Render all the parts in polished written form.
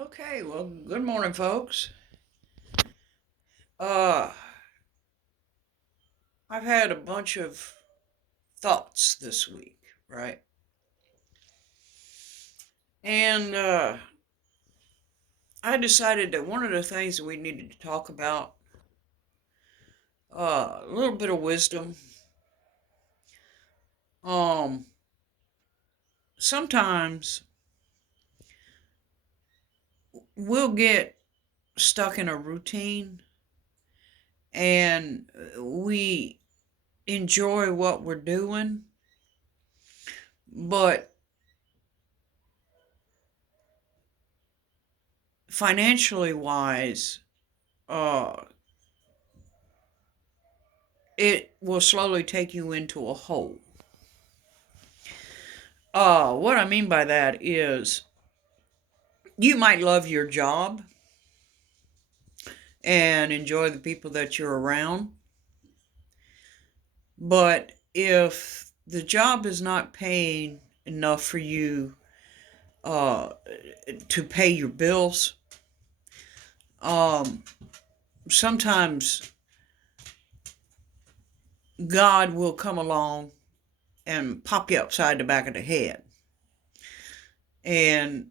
Okay, well, good morning, folks. Uh, I've had a bunch of thoughts this week, right? And I decided that one of the things that we needed to talk about, a little bit of wisdom. Um, Sometimes we'll get stuck in a routine and we enjoy what we're doing, but financially wise, uh, it will slowly take you into a hole. What I mean by that is you might love your job and enjoy the people that you're around, but if the job is not paying enough for you uh, to pay your bills, um, sometimes God will come along and pop you upside the back of the head, and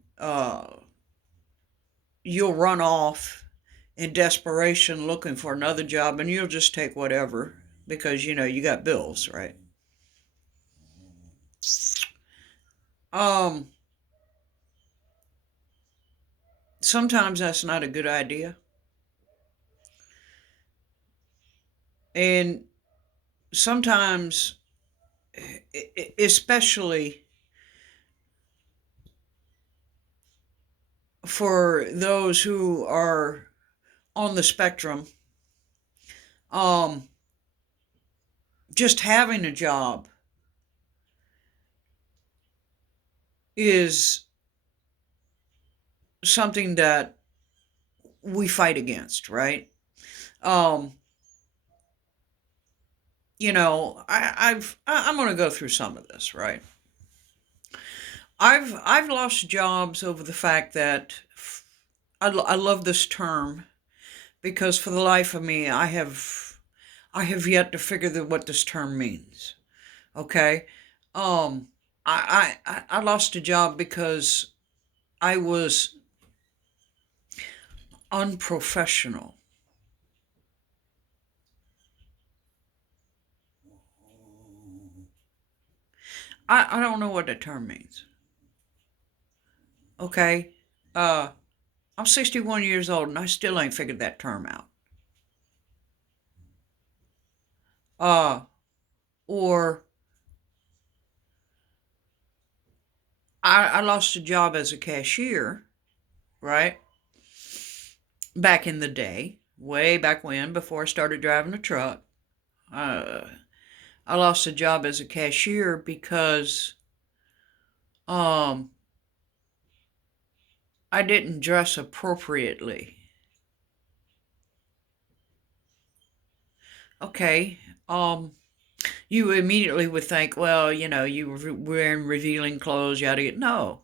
you'll run off in desperation looking for another job, and you'll just take whatever because you got bills, right? Um, Sometimes that's not a good idea, and sometimes, especially for those who are on the spectrum, um, just having a job is something that we fight against, right? Um, I'm going to go through some of this, right? I've lost jobs over the fact that I love this term because for the life of me, I have yet to figure what this term means. Okay, um, I lost a job because I was unprofessional. I don't know what that term means. Okay, uh, I'm 61 years old and I still ain't figured that term out. Uh, or I lost a job as a cashier, right? Back in the day, way back when, before I started driving a truck. Uh, I lost a job as a cashier because um, I didn't dress appropriately. Okay, um, you immediately would think, well, you were wearing revealing clothes, yada yada. No,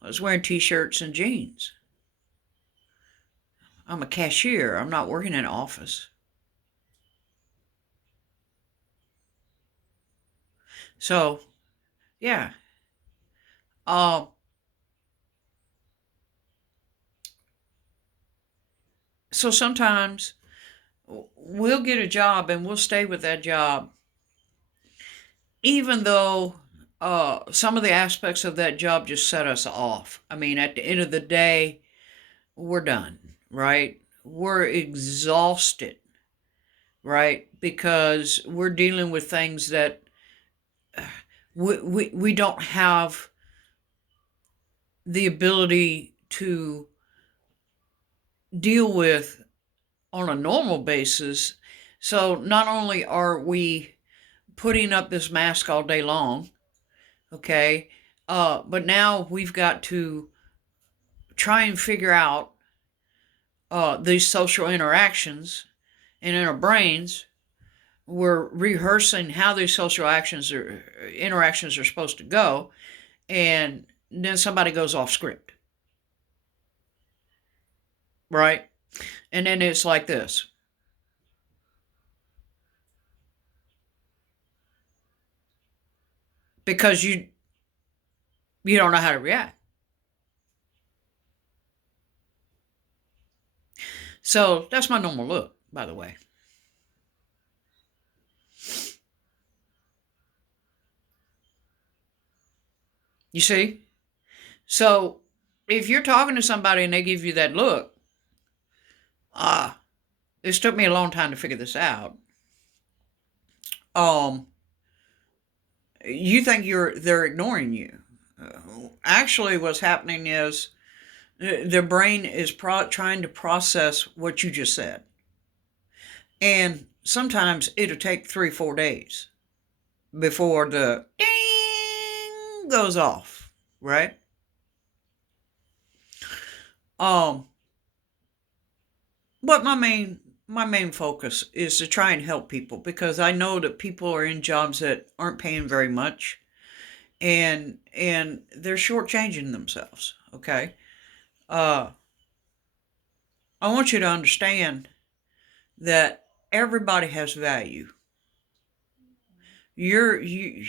I was wearing t-shirts and jeans. I'm a cashier. I'm not working in an office. So, yeah. Um, so sometimes we'll get a job and we'll stay with that job, even though some of the aspects of that job just set us off. I mean, at the end of the day, we're done, right? We're exhausted, right? Because we're dealing with things that we don't have the ability to deal with on a normal basis. So not only are we putting up this mask all day long, okay, but now we've got to try and figure out these social interactions, and in our brains, we're rehearsing how these social actions or interactions are supposed to go, and then somebody goes off script. right? And then it's like this. Because you don't know how to react. So that's my normal look, by the way. You see? So if you're talking to somebody and they give you that look, ah, this took me a long time to figure this out. Um, you think they're ignoring you. Actually, what's happening is their brain is trying to process what you just said, and sometimes it'll take 3 or 4 days before the ding goes off, right? Um, but my main focus is to try and help people because I know that people are in jobs that aren't paying very much and they're shortchanging themselves. Okay, uh, I want you to understand that everybody has value. You're you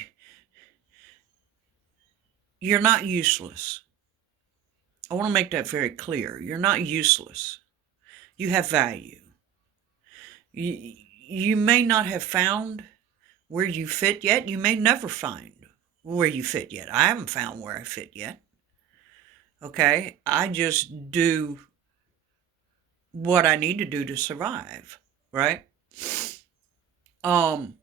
you're not useless. I want to make that very clear. You're not useless. You have value. You may not have found where you fit yet. You may never find where you fit yet. I haven't found where I fit yet. Okay? I just do what I need to do to survive, right? Um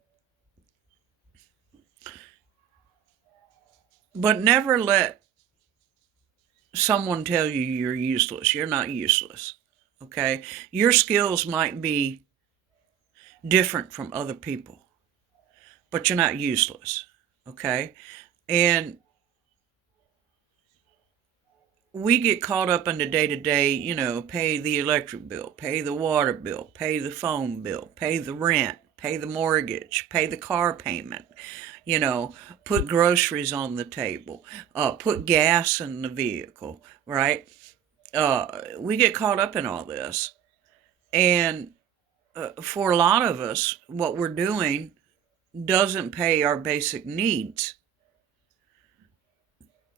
but never let someone tell you you're useless. You're not useless. Okay? Your skills might be different from other people, but you're not useless. Okay? And we get caught up in the day to day, pay the electric bill, pay the water bill, pay the phone bill, pay the rent, pay the mortgage, pay the car payment, you know, put groceries on the table, put gas in the vehicle, right? We get caught up in all this. And for a lot of us, what we're doing doesn't pay our basic needs.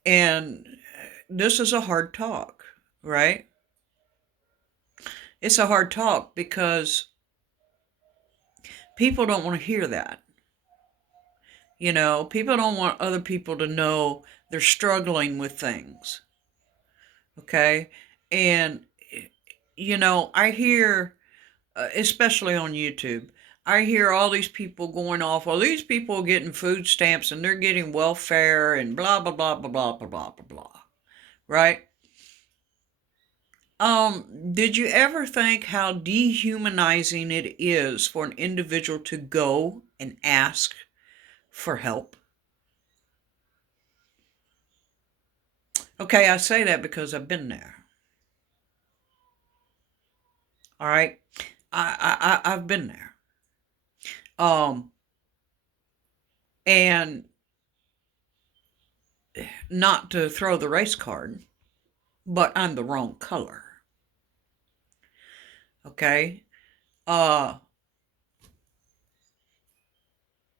And this is a hard talk, right? It's a hard talk because people don't want to hear that. People don't want other people to know they're struggling with things. Okay. And, I hear, especially on YouTube, I hear all these people going off, well, these people are getting food stamps and they're getting welfare and blah, blah, blah, blah, blah, blah, blah, blah, blah. Right? Did you ever think how dehumanizing it is for an individual to go and ask for help? Okay, I say that because I've been there. All right, I've been there. Um, and not to throw the race card, but I'm the wrong color. Okay, uh,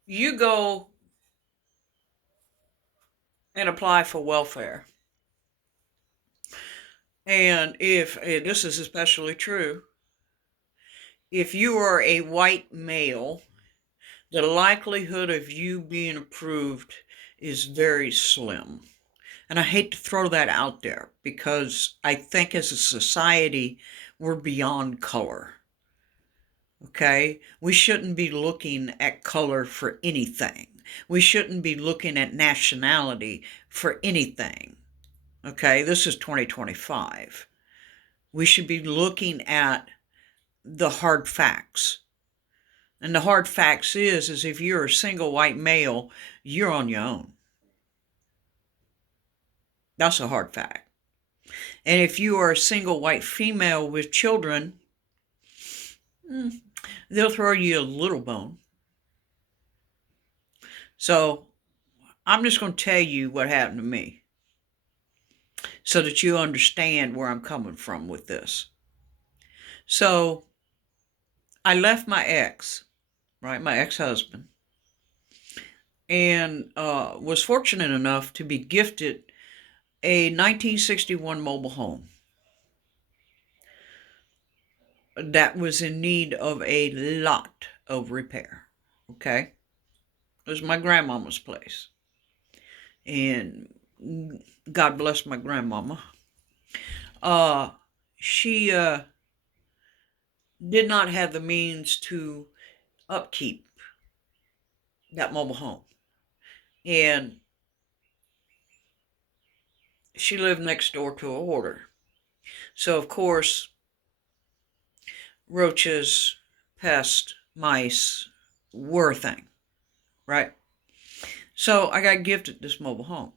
you go and apply for welfare, and if this is especially true, if you are a white male, the likelihood of you being approved is very slim. And I hate to throw that out there because I think as a society, we're beyond color. Okay? We shouldn't be looking at color for anything. We shouldn't be looking at nationality for anything. Okay? This is 2025. We should be looking at the hard facts. And the hard facts is if you're a single white male, you're on your own. That's a hard fact. And if you are a single white female with children, they'll throw you a little bone. So I'm just going to tell you what happened to me so that you understand where I'm coming from with this. So I left my ex, right, my ex-husband, and was fortunate enough to be gifted a 1961 mobile home that was in need of a lot of repair. Okay, it was my grandmama's place, and God bless my grandmama. Uh, she did not have the means to upkeep that mobile home, and she lived next door to a hoarder. So of course, roaches, pests, mice were a thing, right? So I got gifted this mobile home.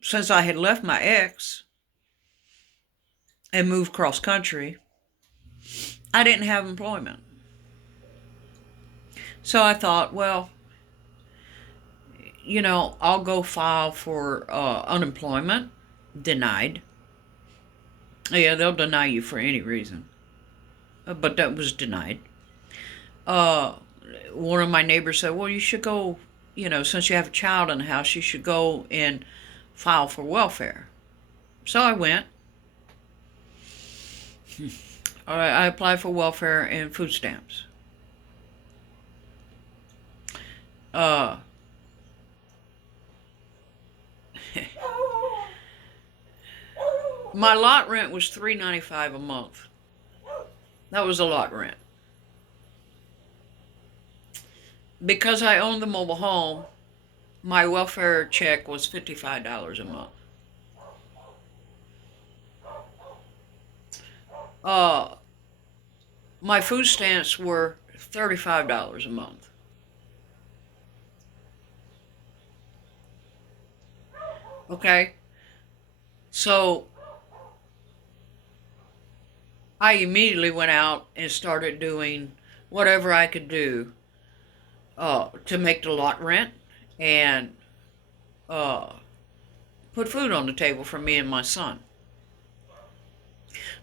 Since I had left my ex and moved cross country, I didn't have employment. So I thought, well, I'll go file for unemployment. Denied. Yeah, they'll deny you for any reason. But that was denied. Uh, One of my neighbors said, well, you should go, since you have a child in the house, you should go and file for welfare. So I went. I applied for welfare and food stamps. Uh, my lot rent was $3.95 a month. That was a lot rent. Because I owned the mobile home, my welfare check was $55 a month. Uh, my food stamps were $35 a month. Okay? So I immediately went out and started doing whatever I could do to make the lot rent and uh, put food on the table for me and my son.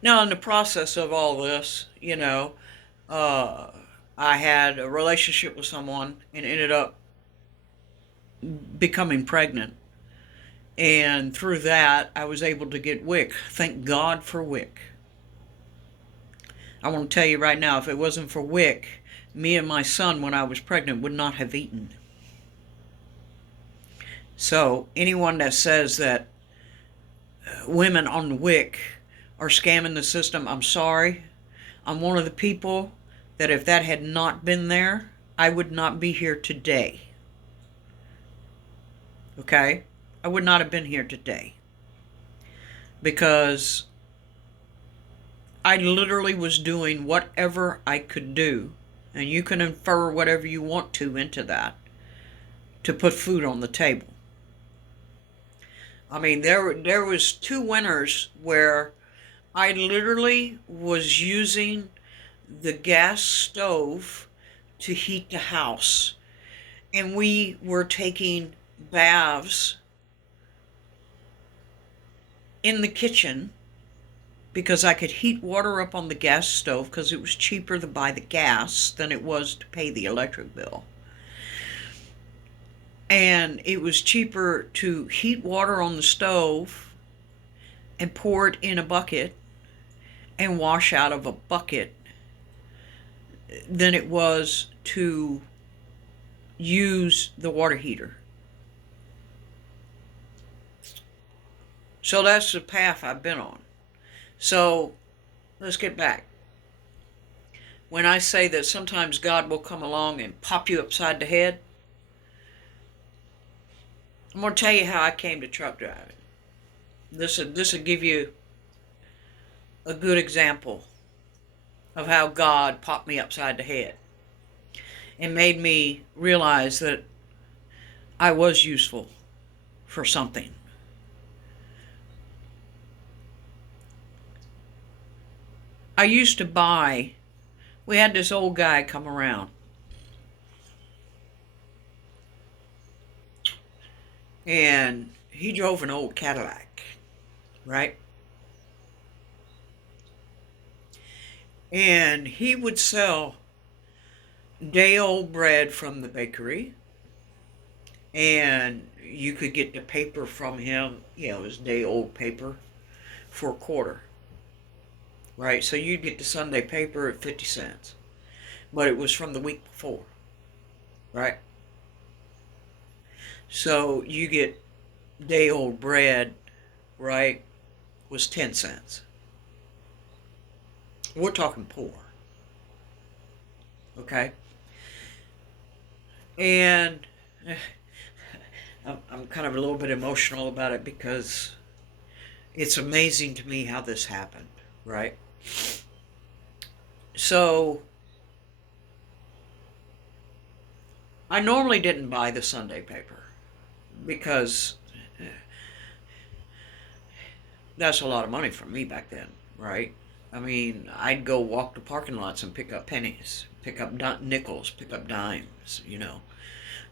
Now, in the process of all this, uh, I had a relationship with someone and ended up becoming pregnant. And through that, I was able to get WIC. Thank God for WIC. I want to tell you right now, if it wasn't for WIC, me and my son, when I was pregnant, would not have eaten. So anyone that says that women on WIC are scamming the system, I'm sorry. I'm one of the people that if that had not been there, I would not be here today. Okay? I would not have been here today. Because I literally was doing whatever I could do, and you can infer whatever you want to into that, to put food on the table. I mean, there was 2 winters where I literally was using the gas stove to heat the house. And we were taking baths in the kitchen because I could heat water up on the gas stove because it was cheaper to buy the gas than it was to pay the electric bill. And it was cheaper to heat water on the stove and pour it in a bucket and wash out of a bucket than it was to use the water heater. So that's the path I've been on. So let's get back. When I say that sometimes God will come along and pop you upside the head, I'm going to tell you how I came to truck driving. This will give you a good example of how God popped me upside the head and made me realize that I was useful for something. I used to buy, we had this old guy come around. And he drove an old Cadillac, right? And he would sell day old bread from the bakery, and you could get the paper from him, it was day old paper, for a quarter, right? So you'd get the Sunday paper at 50 cents, but it was from the week before, right? So you get day old bread, right, was 10 cents. We're talking poor, okay? And I'm kind of a little bit emotional about it because it's amazing to me how this happened, right? So I normally didn't buy the Sunday paper because that's a lot of money for me back then, right? I mean, I'd go walk the parking lots and pick up pennies, pick up nickels, pick up dimes,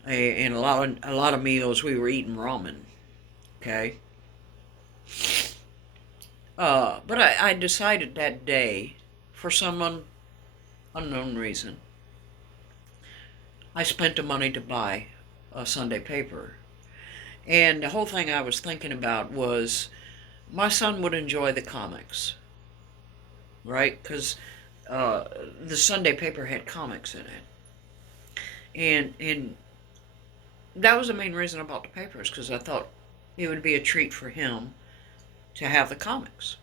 And a lot of meals we were eating ramen, okay? But I decided that day, for some unknown reason, I spent the money to buy a Sunday paper. And the whole thing I was thinking about was my son would enjoy the comics, right? Because uh, the Sunday paper had comics in it, and that was the main reason I bought the papers because I thought it would be a treat for him to have the comics.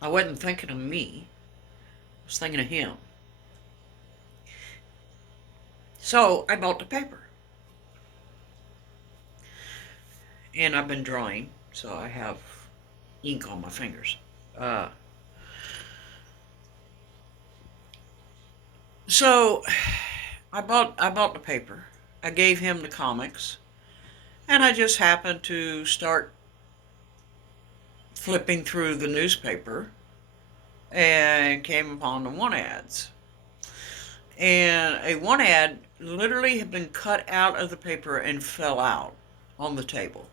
I wasn't thinking of me; I was thinking of him. So I bought the paper, and I've been drawing, so I have ink on my fingers. Uh, so I bought the paper. I gave him the comics, and I just happened to start flipping through the newspaper and came upon the one ads. And a one ad literally had been cut out of the paper and fell out on the table.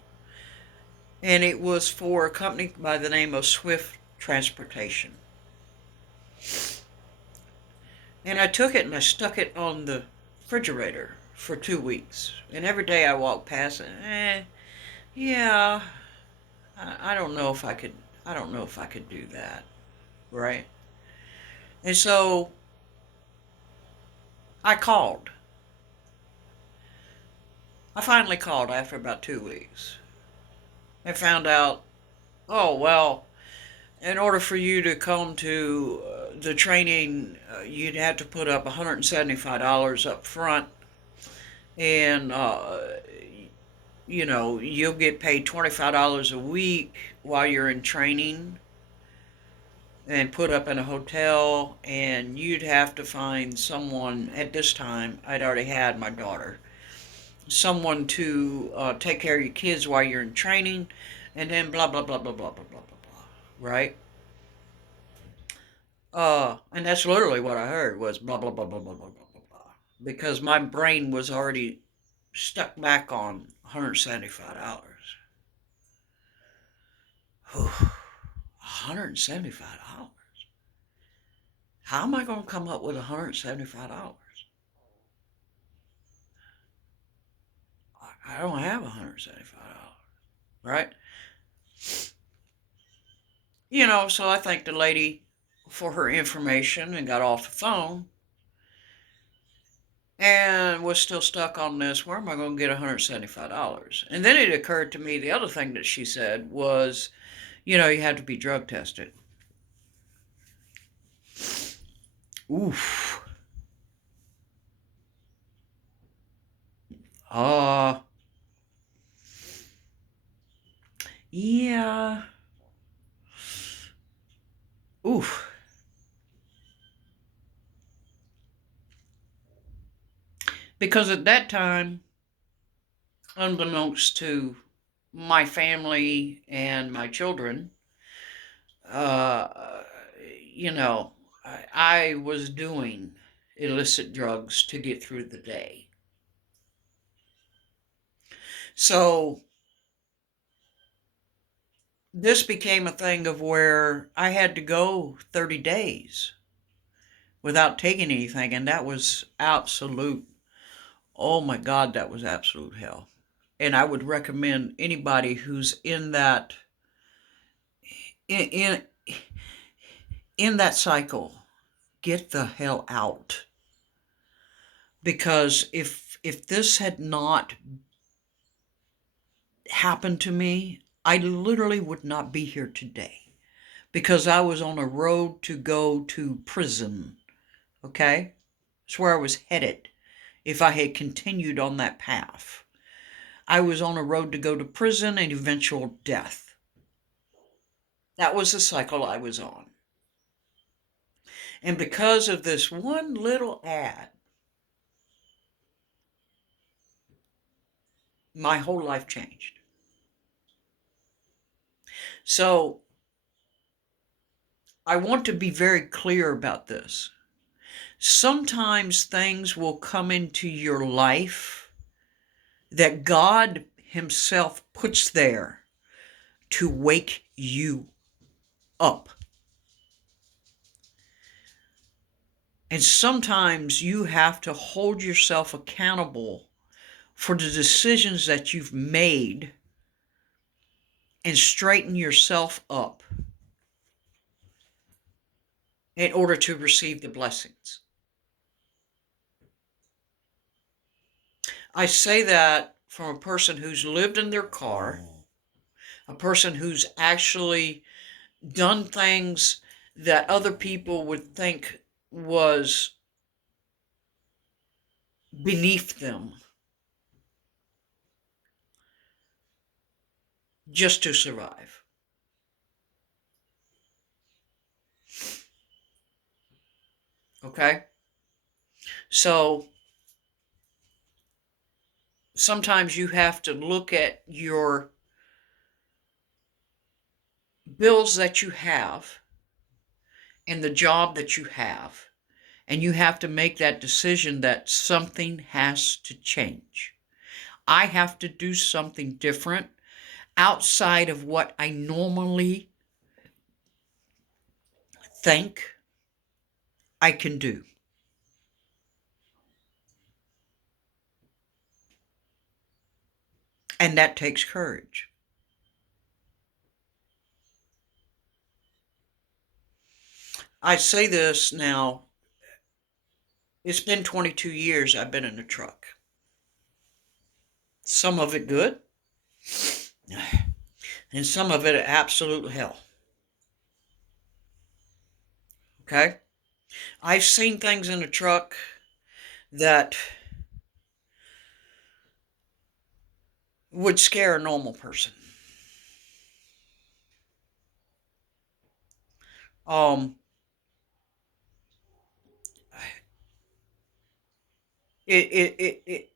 And it was for a company by the name of Swift Transportation. And I took it and I stuck it on the refrigerator for 2 weeks. And every day I walked past it, yeah, I don't know if I could, I don't know if I could do that, right? And so I called. I finally called after about 2 weeks and found out, oh, well, in order for you to come to the training, you'd have to put up $175 up front, and you'll get paid $25 a week while you're in training and put up in a hotel, and you'd have to find someone. At this time I'd already had my daughter, someone to take care of your kids while you're in training, and then blah blah blah blah blah blah blah blah blah, right? And that's literally what I heard was blah blah blah blah blah blah blah blah blah, because my brain was already stuck back on $175. $175. How am I going to come up with $175? I don't have $175, right? So I thanked the lady for her information and got off the phone and was still stuck on this. Where am I going to get $175? And then it occurred to me the other thing that she said was, you had to be drug tested. Oof. Uh, yeah. Oof. Because at that time, unbeknownst to my family and my children, uh, you know, I was doing illicit drugs to get through the day. So this became a thing of where I had to go 30 days without taking anything, and that was absolute, oh my God, that was absolute hell. And I would recommend anybody who's in in, in that cycle, get the hell out. Because if this had not happened to me, I literally would not be here today, because I was on a road to go to prison. Okay? That's where I was headed if I had continued on that path. I was on a road to go to prison and eventual death. That was the cycle I was on. And because of this one little ad, my whole life changed. So I want to be very clear about this. Sometimes things will come into your life that God Himself puts there to wake you up. And sometimes you have to hold yourself accountable for the decisions that you've made and straighten yourself up in order to receive the blessings. I say that from a person who's lived in their car, a person who's actually done things that other people would think was beneath them just to survive. Okay? So sometimes you have to look at your bills that you have and the job that you have, and you have to make that decision that something has to change. I have to do something different outside of what I normally think I can do. And that takes courage. I say this now, it's been 22 years I've been in a truck. Some of it good, and some of it absolute hell. Okay? I've seen things in a truck that would scare a normal person. Um, it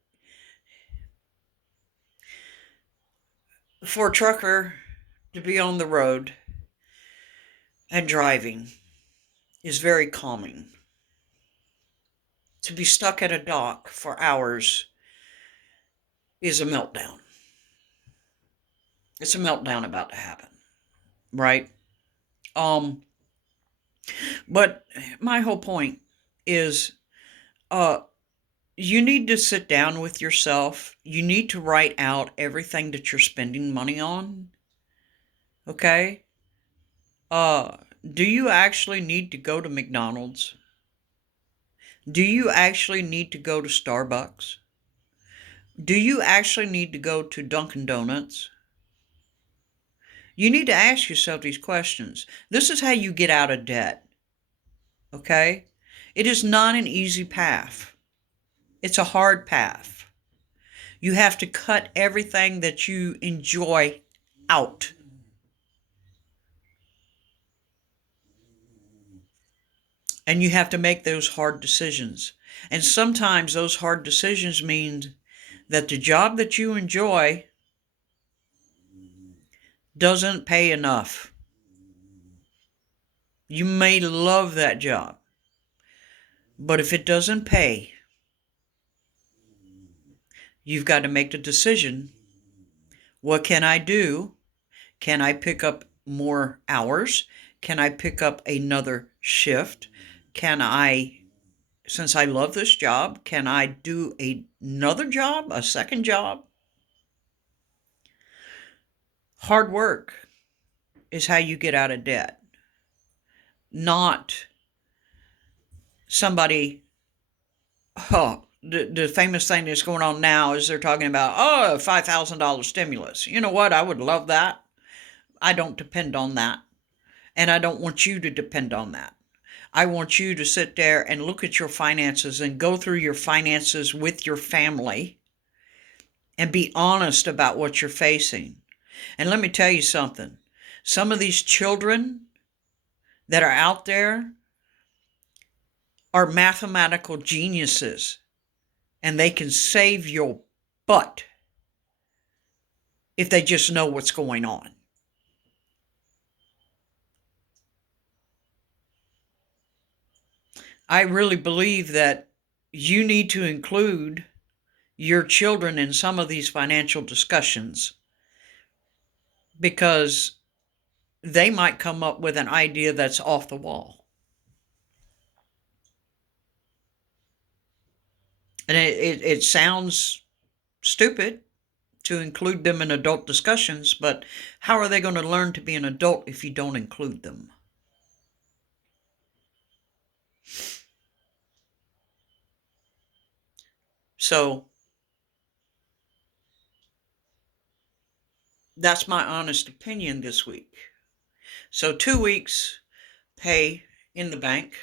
for a trucker to be on the road and driving is very calming. To be stuck at a dock for hours is a meltdown. It's a meltdown about to happen, right? Um, but my whole point is, uh, you need to sit down with yourself. You need to write out everything that you're spending money on. Okay? Uh, do you actually need to go to McDonald's? Do you actually need to go to Starbucks? Do you actually need to go to Dunkin' Donuts? You need to ask yourself these questions. This is how you get out of debt. Okay? It is not an easy path. It's a hard path. You have to cut everything that you enjoy out. And you have to make those hard decisions. And sometimes those hard decisions mean that the job that you enjoy doesn't pay enough. You may love that job, but if it doesn't pay, you've got to make the decision. What can I do? Can I pick up more hours? Can I pick up another shift? Can I, since I love this job, can I do another job, a second job? Hard work is how you get out of debt, not somebody. Oh, the famous thing that's going on now is they're talking about, oh, $5,000 stimulus. You know what? I would love that. I don't depend on that. And I don't want you to depend on that. I want you to sit there and look at your finances and go through your finances with your family and be honest about what you're facing. And let me tell you something. Some of these children that are out there are mathematical geniuses, and they can save your butt if they just know what's going on. I really believe that you need to include your children in some of these financial discussions, because they might come up with an idea that's off the wall. And it sounds stupid to include them in adult discussions, but how are they going to learn to be an adult if you don't include them? So that's my honest opinion this week. So 2 weeks pay in the bank,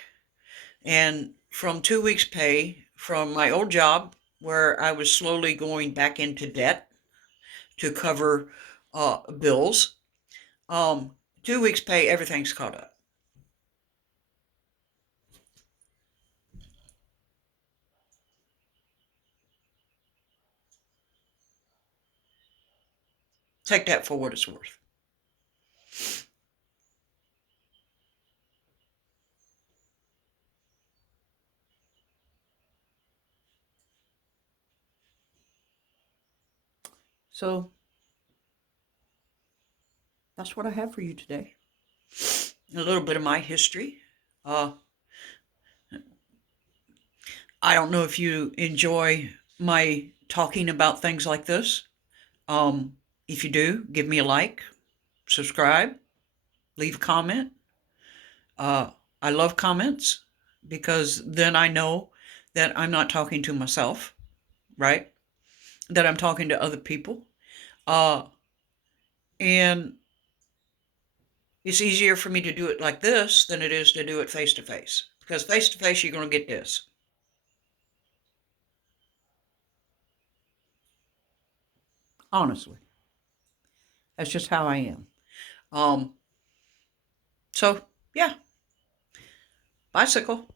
and from 2 weeks pay from my old job where I was slowly going back into debt to cover bills. 2 weeks pay, everything's caught up. Take that for what it's worth. So that's what I have for you today. A little bit of my history. Uh, I don't know if you enjoy my talking about things like this. If you do, give me a like, subscribe, leave a comment. Uh, I love comments because then I know that I'm not talking to myself, right? That I'm talking to other people. Uh, and it's easier for me to do it like this than it is to do it face to face. Because face to face, you're going to get this. Honestly, that's just how I am. Um, so, yeah, bicycle.